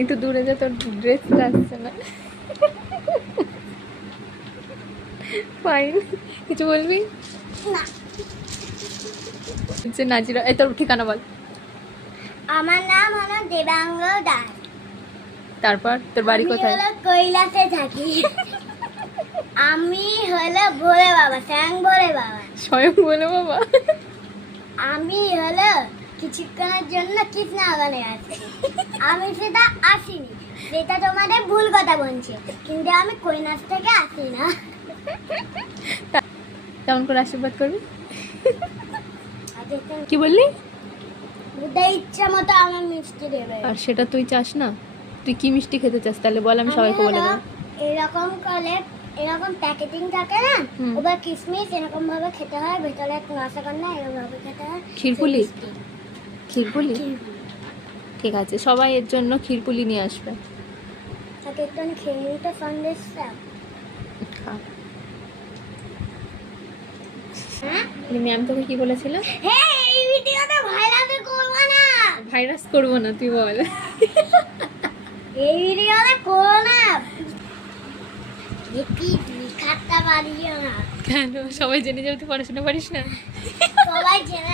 একটু দূরে যা তোর ড্রেসটা আসছে না। ফাইন কিছু বলবি? যে নাজিরা এই তোর ঠিকানা বল। আমার নাম হলো দেবাঙ্গ দাস। তারপর তোর বাড়ি কোথায়? কৈলাসে থাকি। আমি হলো ভোলে বাবা স্যাং ভোলে বাবা। স্বয়ং বলে বাবা। আমি হলো কিছুক্ষণের জন্য কৃষ্ণাগনে আছি। আমি সেটা আসিনি সেটা তোমাদের ভুল কথা বলছে কিন্তু আমি কৈলাস থেকে আসি না। কেমন করে আশীর্বাদ করবি? কি বললি? বুদ্ধের ইচ্ছা মতো আমার মিষ্টি দেবে। আর সেটা তুই চাস না? তুই কি মিষ্টি খেতে চাস? তাহলে বল আমি সবাইকে বলে দেবো। এরকম করে এরকম প্যাকেটিং থাকে না। ওবার কিশমিশ এরকম ভাবে খেতে হয় ভেতরে রসগোল্লা এরকম ভাবে খেতে হয়। ক্ষীরপুলি? ক্ষীরপুলি। ঠিক আছে সবাই এর জন্য ক্ষীরপুলি নিয়ে আসবে। হ্যাঁ? ম্যাম তোকে কি বলেছিল? হ্যাঁ ভাইরাস করব না তুই বল। এই করো না। কেন? সবাই জেনে যাবে তুই পড়াশোনা পারিস না। সবাই জেনে